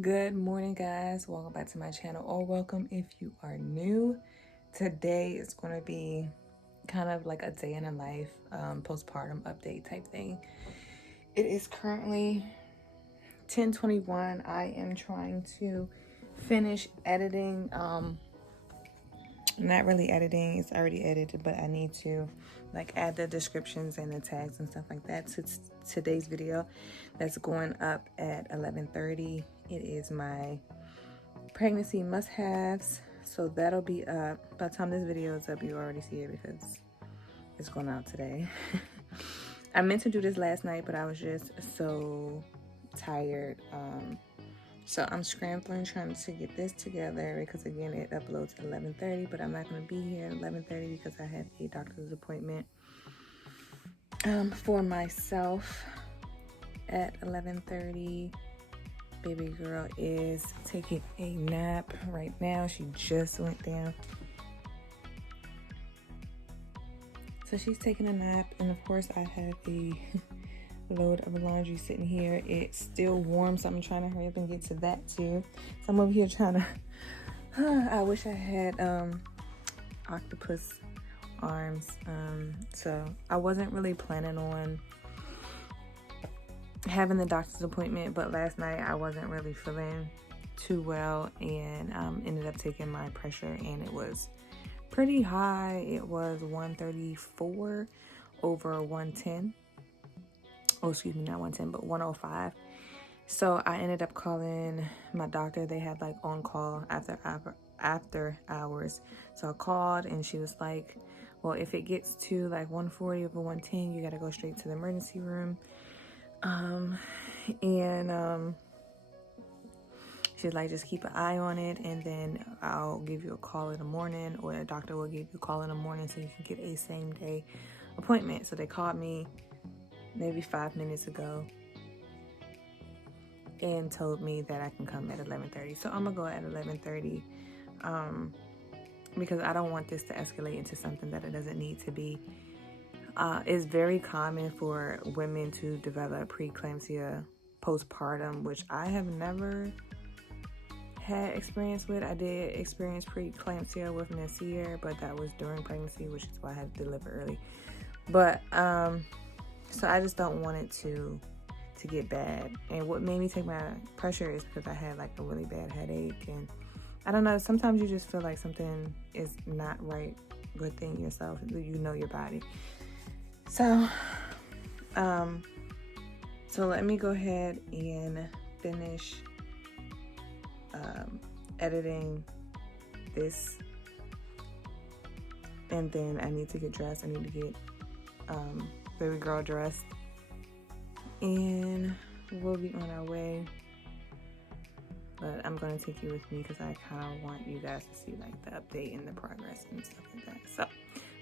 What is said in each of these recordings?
Good morning, guys. Welcome back to my channel, or welcome if you are new. Today is going to be kind of like a day in a life postpartum update type thing. It is currently 10:21. I am trying to finish editing. Not really editing, it's already edited, but I need to like add the descriptions and the tags and stuff like that to today's video that's going up at 11:30. It is my pregnancy must-haves, so that'll be up by the time this video is up. You already see it because it's going out today. I meant to do this last night, but I was just so tired, so I'm scrambling trying to get this together because again it uploads at 11:30, but I'm not going to be here at 11:30 because I have a doctor's appointment for myself at 11:30. Baby girl is taking a nap right now. She just went down. So she's taking a nap, and of course I have a load of laundry sitting here. It's still warm, so I'm trying to hurry up and get to that too. So I'm over here trying to I wish I had octopus arms. So I wasn't really planning on having the doctor's appointment, but last night I wasn't really feeling too well, and ended up taking my pressure, and it was pretty high. It was 134 over 110. Oh, excuse me, not 110, but 105. So I ended up calling my doctor. They had like on call after hours. So I called, and she was like, well, if it gets to like 140 over 110, you got to go straight to the emergency room. She's like, just keep an eye on it, and then I'll give you a call in the morning, or the doctor will give you a call in the morning so you can get a same day appointment. So they called me maybe 5 minutes ago and told me that I can come at 11:30. So I'm gonna go at 11:30 because I don't want this to escalate into something that it doesn't need to be. It's very common for women to develop preeclampsia postpartum, which I have never had experience with. I did experience preeclampsia with Nasir, but that was during pregnancy, which is why I had to deliver early. But so I just don't want it to get bad. And what made me take my pressure is because I had like a really bad headache, and I don't know, sometimes you just feel like something is not right within yourself. You know your body. So let me go ahead and finish editing this, and then I need to get dressed. I need to get baby girl dressed, and we'll be on our way. But I'm going to take you with me because I kind of want you guys to see like the update and the progress and stuff like that. So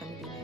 let me do that.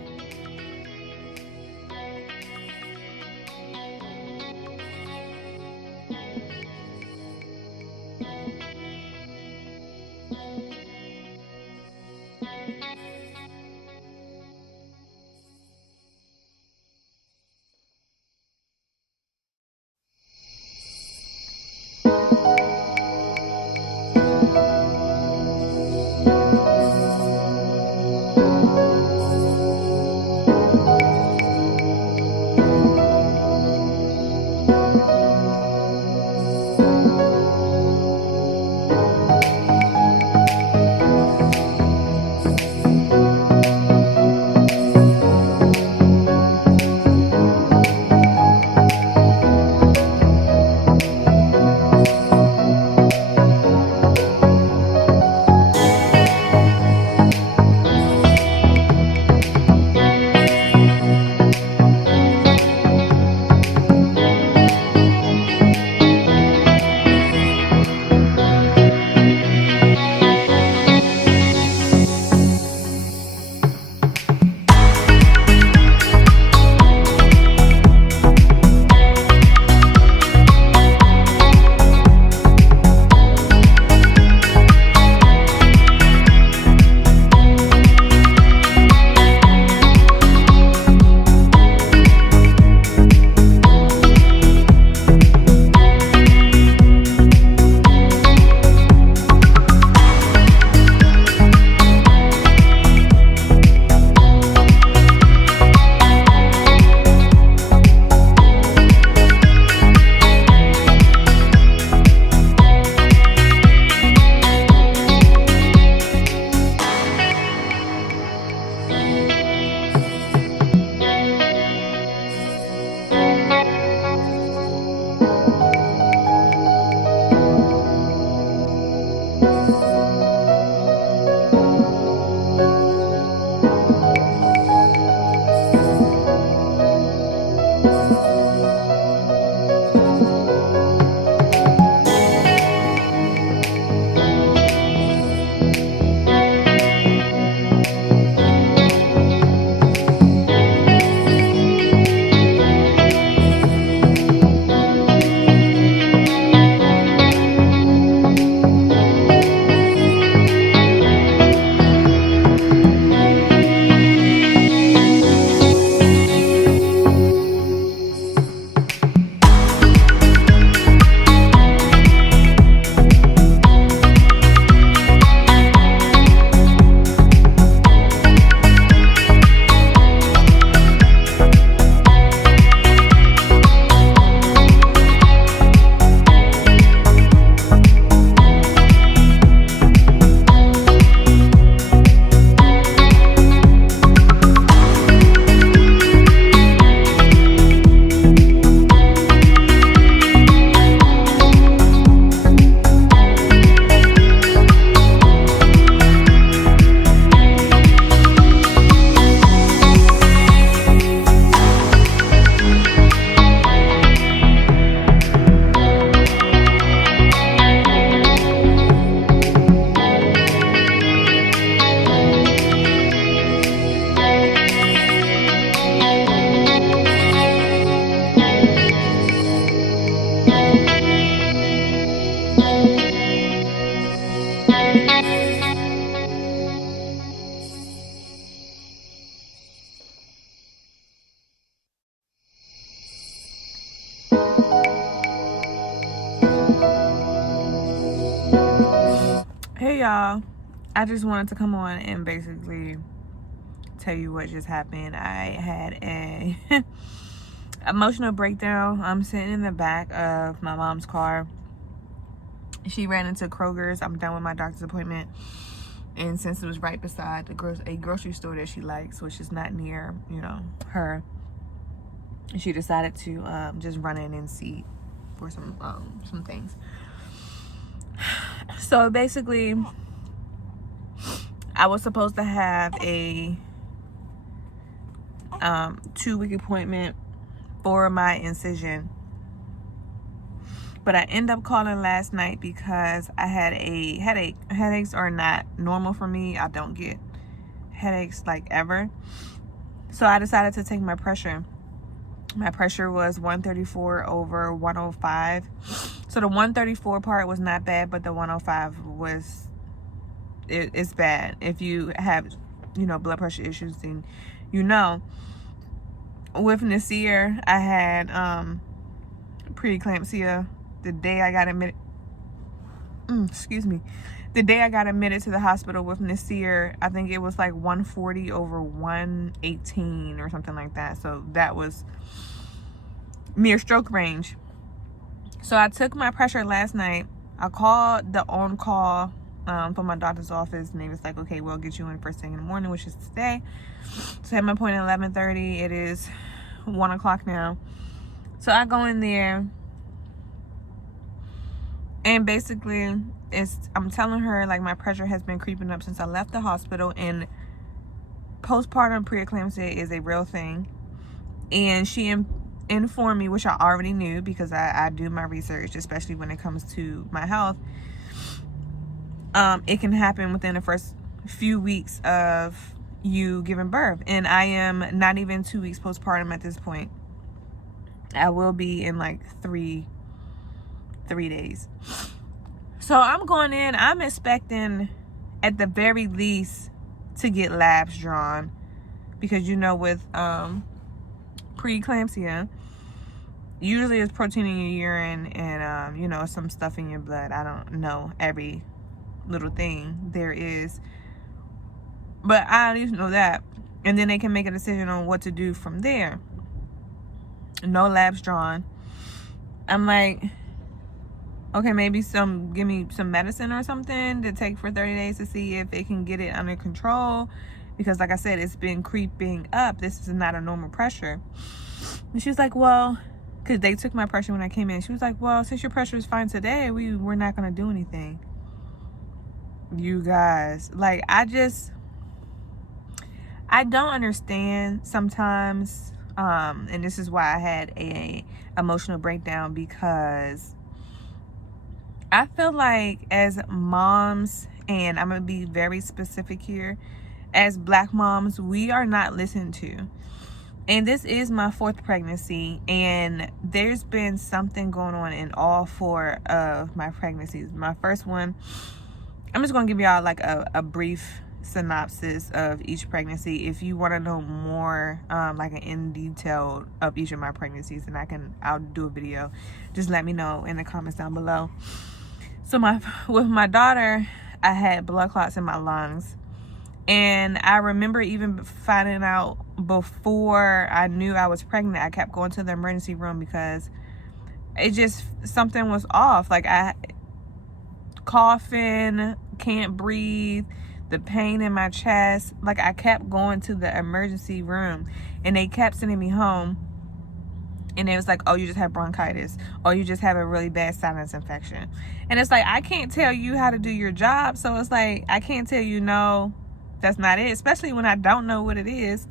y'all, I just wanted to come on and basically tell you what just happened. I had a emotional breakdown. I'm sitting in the back of my mom's car. She ran into Kroger's. I'm done with my doctor's appointment, and since it was right beside a grocery store that she likes, which is not near, you know, her, she decided to just run in and see for some things. So basically, I was supposed to have a 2-week appointment for my incision, but I ended up calling last night because I had a headache. Headaches are not normal for me. I don't get headaches like ever. So I decided to take my pressure. My pressure was 134 over 105. So the 134 part was not bad, but the 105 was, it's bad. If you have, you know, blood pressure issues, then you know. With Nasir, I had preeclampsia the day I got admitted. The day I got admitted to the hospital with Nasir, I think it was like 140 over 118 or something like that. So that was near stroke range. So I took my pressure last night. I called the on-call from my doctor's office, and they was like, okay, we'll get you in first thing in the morning, which is today. So I had my appointment at 11:30. It is 1 o'clock now. So I go in there, and basically I'm telling her, like, my pressure has been creeping up since I left the hospital, and postpartum preeclampsia is a real thing. And she informed me, which I already knew because I do my research, especially when it comes to my health. It can happen within the first few weeks of you giving birth, and I am not even 2 weeks postpartum at this point. I will be in like three days. So I'm going in, I'm expecting at the very least to get labs drawn, because you know, with preeclampsia, usually it's protein in your urine and you know, some stuff in your blood. I don't know every little thing there is, but I at least know that, and then they can make a decision on what to do from there. No labs drawn. I'm like, okay, maybe give me some medicine or something to take for 30 days to see if it can get it under control, because like I said, it's been creeping up. This is not a normal pressure. And she was like, well, because they took my pressure when I came in. She was like, well, since your pressure is fine today, we're not going to do anything. You guys, like, I don't understand sometimes, and this is why I had a emotional breakdown, because I feel like as moms, and I'm gonna be very specific here, as Black moms, we are not listened to. And this is my 4th pregnancy, and there's been something going on in all 4 of my pregnancies. My first one, I'm just gonna give y'all like a brief synopsis of each pregnancy. If you want to know more, like an in detail of each of my pregnancies, and I'll do a video. Just let me know in the comments down below. So with my daughter, I had blood clots in my lungs, and I remember even finding out before I knew I was pregnant. I kept going to the emergency room because it just, something was off. Like, I coughing, can't breathe, the pain in my chest. Like, I kept going to the emergency room, and they kept sending me home, and it was like, oh, you just have bronchitis, or you just have a really bad sinus infection. And it's like, I can't tell you how to do your job. So it's like, I can't tell you, no, that's not it, especially when I don't know what it is.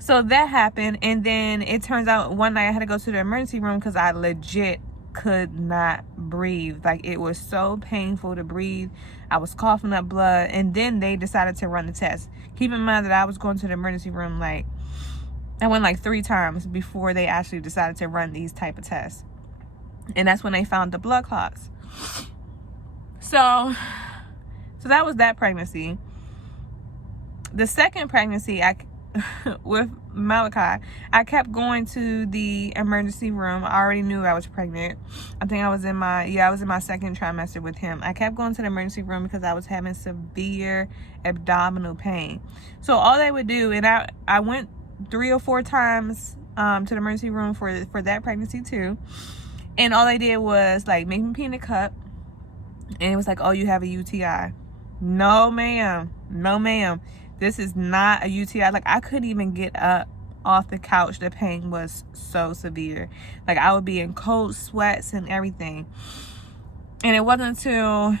So that happened, and then it turns out one night I had to go to the emergency room because I legit could not breathe. Like, it was so painful to breathe. I was coughing up blood, and then they decided to run the test. Keep in mind that I was going to the emergency room, like, I went like 3 times before they actually decided to run these type of tests. And that's when they found the blood clots. So that was that pregnancy. The second pregnancy, with Malachi, I kept going to the emergency room. I already knew I was pregnant. I think I was in my second trimester with him. I kept going to the emergency room because I was having severe abdominal pain. So all they would do, and I went 3 or 4 times to the emergency room for that pregnancy too. And all they did was like make me pee in a cup. And it was like, oh, you have a UTI. No, ma'am. No, ma'am. This is not a UTI. Like, I couldn't even get up off the couch. The pain was so severe. Like, I would be in cold sweats and everything. And it wasn't until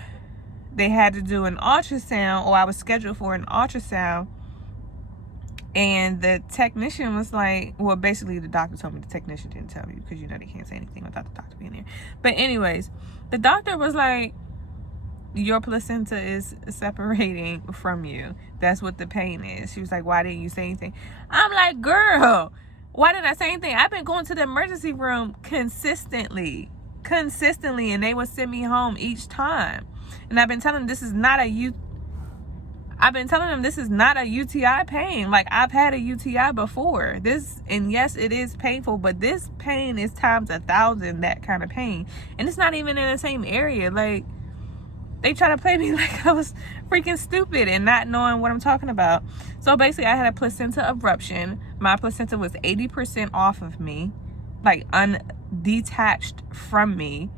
they had to do an ultrasound, or I was scheduled for an ultrasound, and the technician was like, well, basically the doctor told me, the technician didn't tell me, because you know they can't say anything without the doctor being there. But anyways, the doctor was like, your placenta is separating from you. That's what the pain is. She was like, why didn't you say anything? I'm like, girl, why didn't I say anything? I've been going to the emergency room consistently, and they would send me home each time. And I've been telling them this is not a UTI pain. Like, I've had a UTI before. And yes, it is painful, but this pain is times 1,000 that kind of pain. And it's not even in the same area. Like, they try to play me like I was freaking stupid and not knowing what I'm talking about. So basically, I had a placenta eruption. My placenta was 80% off of me, like undetached from me.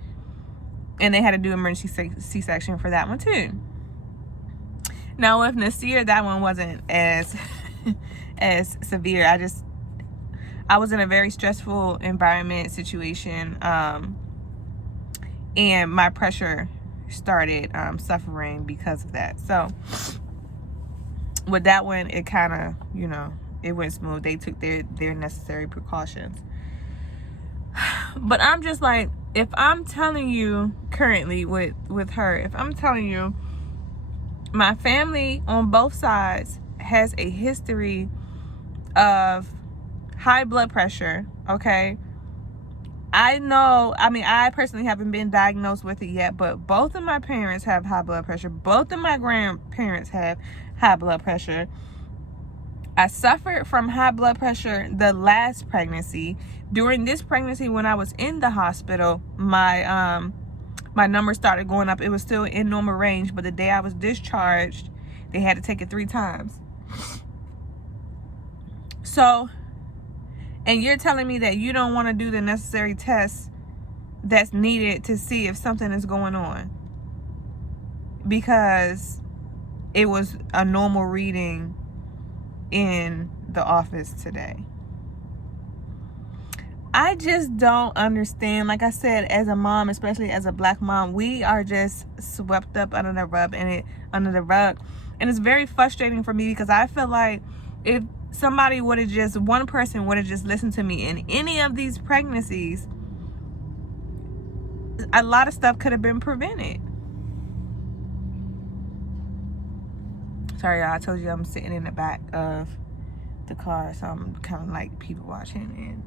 And they had to do emergency C-section for that one too. Now with Nasir, that one wasn't as as severe. I was in a very stressful environment situation, and my pressure started suffering because of that. So with that one, it kind of, it went smooth. They took their necessary precautions. But I'm just like, if I'm telling you currently with her, if I'm telling you my family on both sides has a history of high blood pressure, okay? I personally haven't been diagnosed with it yet, but both of my parents have high blood pressure. Both of my grandparents have high blood pressure. I suffered from high blood pressure the last pregnancy. During this pregnancy, when I was in the hospital, my numbers started going up. It was still in normal range, but the day I was discharged, they had to take it 3 times. So, and you're telling me that you don't want to do the necessary tests that's needed to see if something is going on because it was a normal reading in the office today. I just don't understand. Like I said, as a mom, especially as a black mom, we are just swept up under the rug, and it's very frustrating for me because I feel like if somebody would have just, one person would have just listened to me in any of these pregnancies, a lot of stuff could have been prevented. Sorry, y'all, I told you I'm sitting in the back of the car, so I'm kind of like people watching, and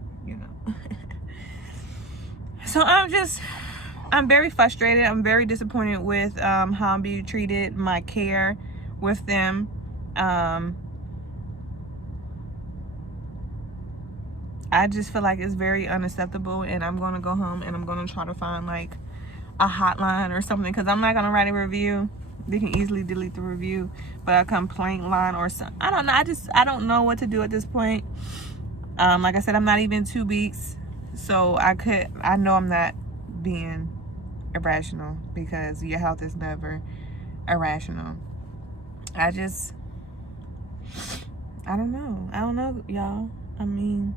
so I'm very frustrated. I'm very disappointed with how I'm being treated, my care with them. I just feel like it's very unacceptable, and I'm going to go home and I'm going to try to find like a hotline or something, because I'm not going to write a review. They can easily delete the review, but a complaint line or something. I don't know. I don't know what to do at this point. Like I said, I'm not even 2 weeks, so I know I'm not being irrational, because your health is never irrational. I don't know, y'all. I mean,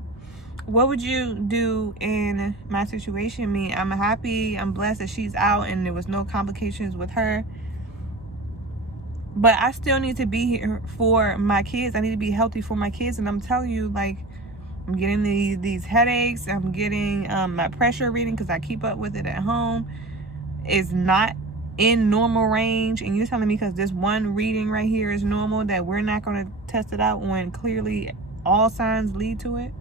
what would you do in my situation? I'm happy, I'm blessed that she's out and there was no complications with her. But I still need to be here for my kids. I need to be healthy for my kids. And I'm telling you, like, I'm getting these headaches. I'm getting my pressure reading, because I keep up with it at home, is not in normal range. And you're telling me because this one reading right here is normal, that we're not going to test it out when clearly all signs lead to it?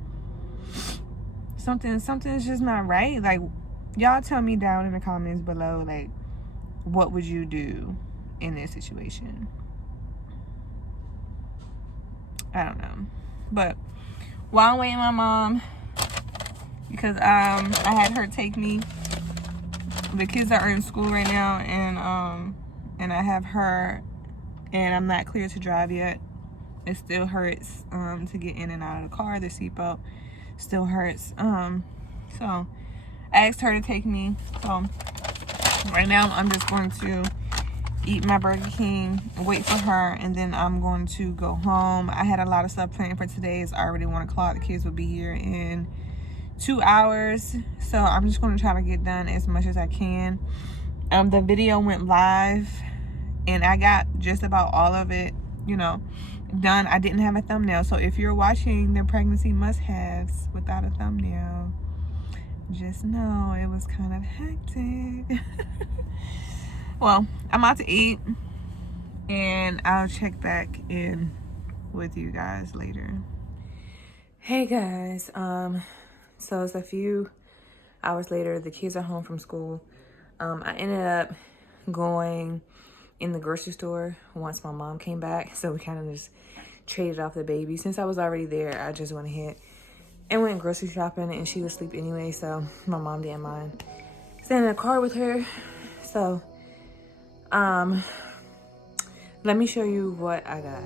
Something's just not right. Like, y'all tell me down in the comments below, like, what would you do in this situation? I don't know. But while I'm waiting my mom, because I had her take me. The kids are in school right now, and I have her, and I'm not clear to drive yet. It still hurts to get in and out of the car. The seatbelt still hurts. So I asked her to take me. So right now I'm just going to eat my Burger King, wait for her, and then I'm going to go home. I had a lot of stuff planned for today. It's already 1 o'clock. The kids will be here in 2 hours, so I'm just going to try to get done as much as I can. The video went live, and I got just about all of it, you know, done. I didn't have a thumbnail, so if you're watching the pregnancy must-haves without a thumbnail, just know it was kind of hectic. Well, I'm about to eat, and I'll check back in with you guys later. Hey guys, so it's a few hours later. The kids are home from school. I ended up going in the grocery store once my mom came back, so we kind of just traded off the baby. Since I was already there, I just went ahead and went grocery shopping, and she was asleep anyway, so my mom didn't mind staying in the car with her. So let me show you what I got.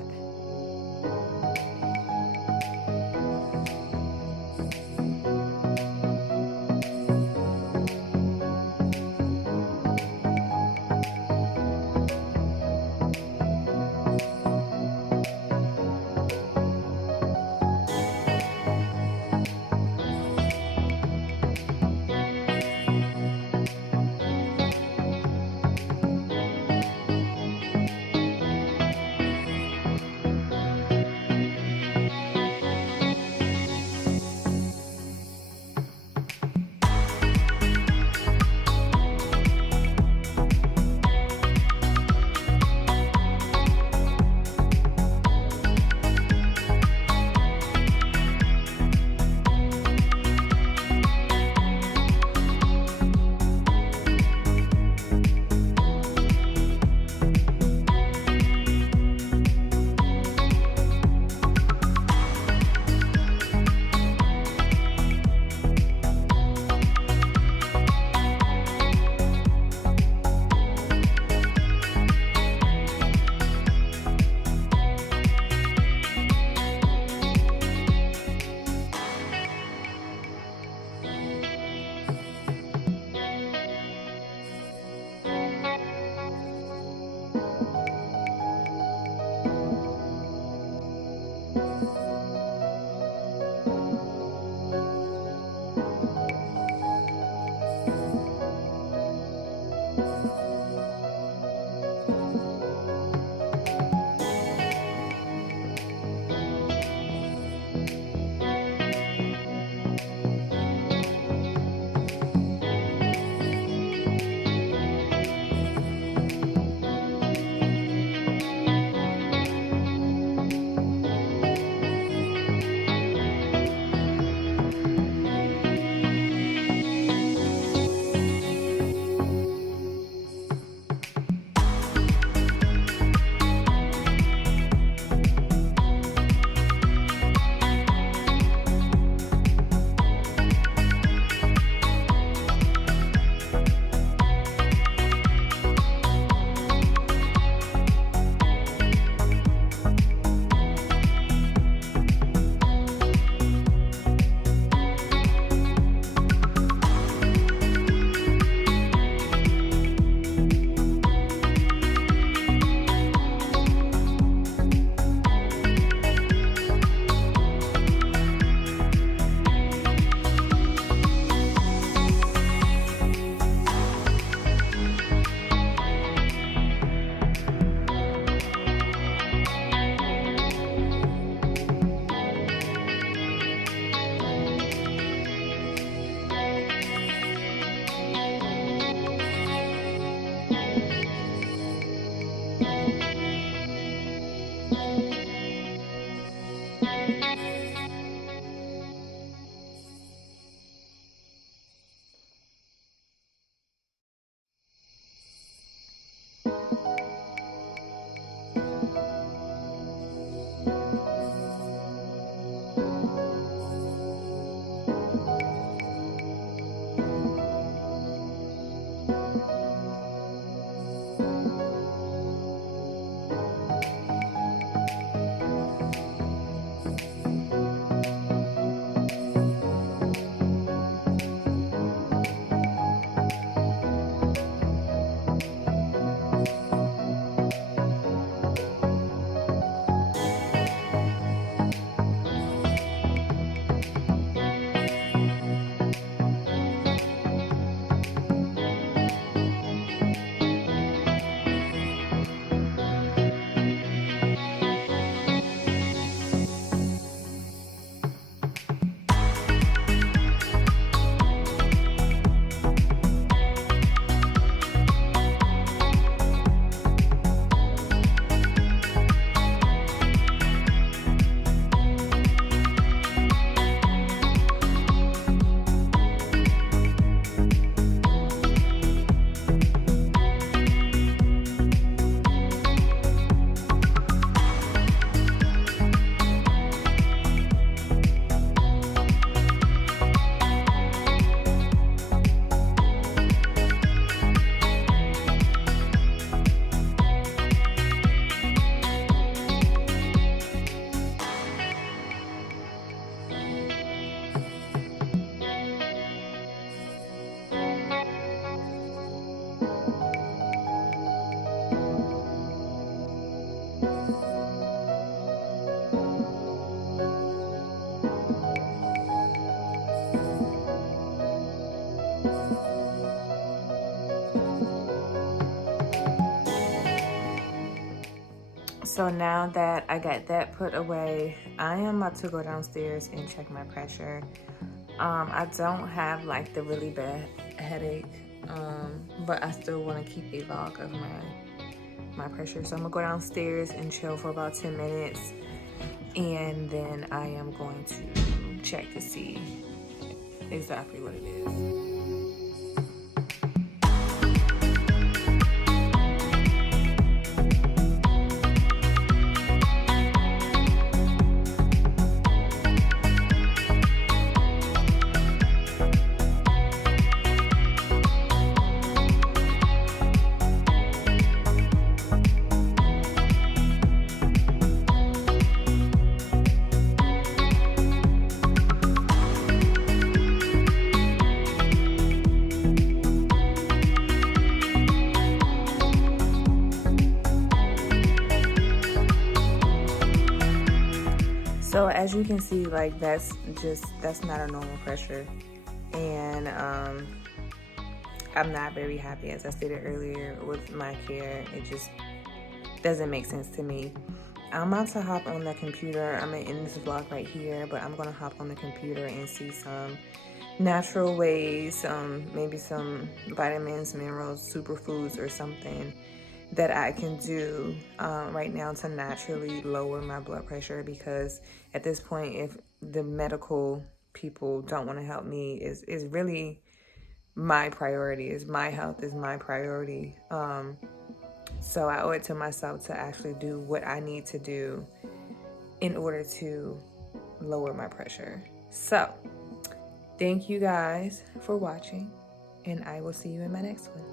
So now that I got that put away, I am about to go downstairs and check my pressure. I don't have like the really bad headache, but I still want to keep a log of my pressure. So I'm gonna go downstairs and chill for about 10 minutes, and then I am going to check to see exactly what it is. So as you can see, like that's not a normal pressure, and I'm not very happy, as I stated earlier, with my care. It just doesn't make sense to me. I'm about to hop on the computer. I'm in this vlog right here, but I'm gonna hop on the computer and see some natural ways, maybe some vitamins, minerals, superfoods, or something that I can do right now to naturally lower my blood pressure, because at this point, if the medical people don't want to help me, is really my priority. Is my health is my priority. So I owe it to myself to actually do what I need to do in order to lower my pressure. So thank you guys for watching, and I will see you in my next one.